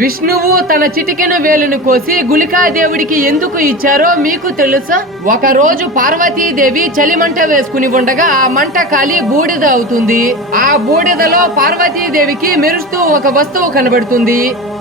విష్ణువు తన చిటికెన వేలును కోసి గుళికాదేవుడికి ఎందుకు ఇచ్చారో మీకు తెలుసా? ఒక రోజు పార్వతీదేవి చలిమంట వేసుకుని ఉండగా ఆ మంట కాలి బూడిద అవుతుంది. ఆ బూడిదలో పార్వతీదేవికి మెరుస్తూ ఒక వస్తువు కనబడుతుంది.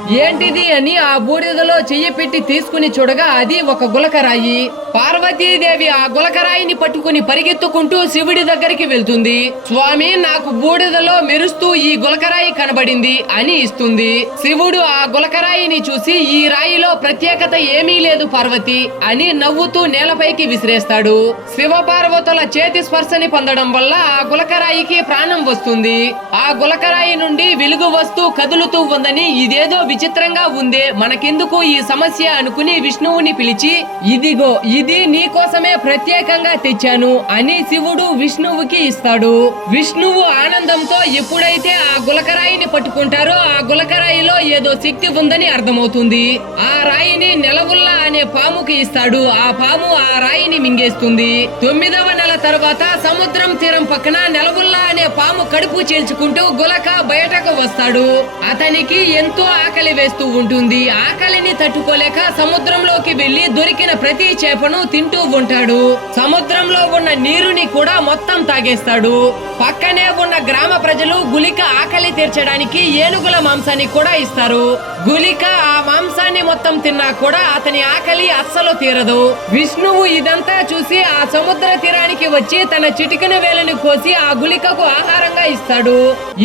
ఏంటిది అని ఆ బూడిదలో చెయ్యి పెట్టి తీసుకుని చూడగా అది ఒక గులకరాయి. పార్వతీదేవి ఆ గులకరాయిని పట్టుకుని పరిగెత్తుకుంటూ శివుడి దగ్గరికి వెళ్తుంది. స్వామి నాకు బూడిదలో మెరుస్తూ ఈ గులకరాయి కనబడింది అని ఇస్తుంది. శివుడు ఆ గులకరాయిని చూసి ఈ రాయిలో ప్రత్యేకత ఏమీ లేదు పార్వతి అని నవ్వుతూ నేలపైకి విసిరేస్తాడు. శివ పార్వతుల చేతి స్పర్శని పొందడం వల్ల ఆ గులకరాయికి ప్రాణం వస్తుంది. ఆ గులకరాయి నుండి వెలుగు వస్తూ కదులుతూ ఉందని ఇదేదో విచిత్రంగా ఉందే మనకెందుకు ఈ సమస్య అనుకుని విష్ణువుని పిలిచి ఇదిగో ఇది నీ కోసమే ప్రత్యేకంగా తెచ్చాను అని శివుడు విష్ణువుకి ఇస్తాడు. విష్ణువు ఆనందంతో ఎప్పుడైతే ఆ గులకరాయిని పట్టుకుంటారో ఆ గులకరాయిలో ఏదో శక్తి ఉందని అర్థమవుతుంది. ఆ రాయిని నెలవుల్లా అనే పాముకి ఇస్తాడు ఆ పాము ఆ రాయిని మింగేస్తుంది. తొమ్మిదవ నెల తర్వాత సముద్రం తీరం పక్కన నెలవుల్లా అనే పాము కడుపు చీల్చుకుంటూ గులక బయటకు వస్తాడు. అతనికి ఎంతో ఆకలి వేస్తూ ఉంటుంది. ఆకలిని తట్టుకోలేక సముద్రంలోకి వెళ్ళి దొరికిన ప్రతి చేపను తింటూ ఉంటాడు. సముద్రంలో ఉన్న నీరుని కూడా మొత్తం తాగేస్తాడు. పక్కనే ఉన్న గ్రామ ప్రజలు గులిక ఆకలి తీర్చడానికి ఏనుగుల మాంసాన్ని కూడా ఇస్తారు. గులిక ఆ మాంసాన్ని మొత్తం తిన్నా కూడా అతని ఆకలి అస్సలు తీరదు. విష్ణువు ఇదంతా చూసి ఆ సముద్ర తీరానికి వచ్చి తన చిటికిన వేలను కోసి ఆ గులికకు ఆహారంగా ఇస్తాడు.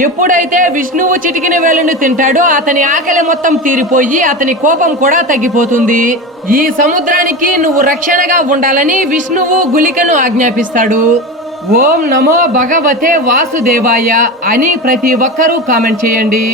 ఎప్పుడైతే విష్ణువు చిటికిన వేలను తింటాడో అతని ఆకలి మొత్తం తీరిపోయి అతని కోపం కూడా తగ్గిపోతుంది. ఈ సముద్రానికి నువ్వు రక్షణగా ఉండాలని విష్ణువు గులికను ఆజ్ఞాపిస్తాడు. ఓం నమో భగవతే వాసుదేవాయ అని ప్రతి ఒక్కరూ కామెంట్ చేయండి.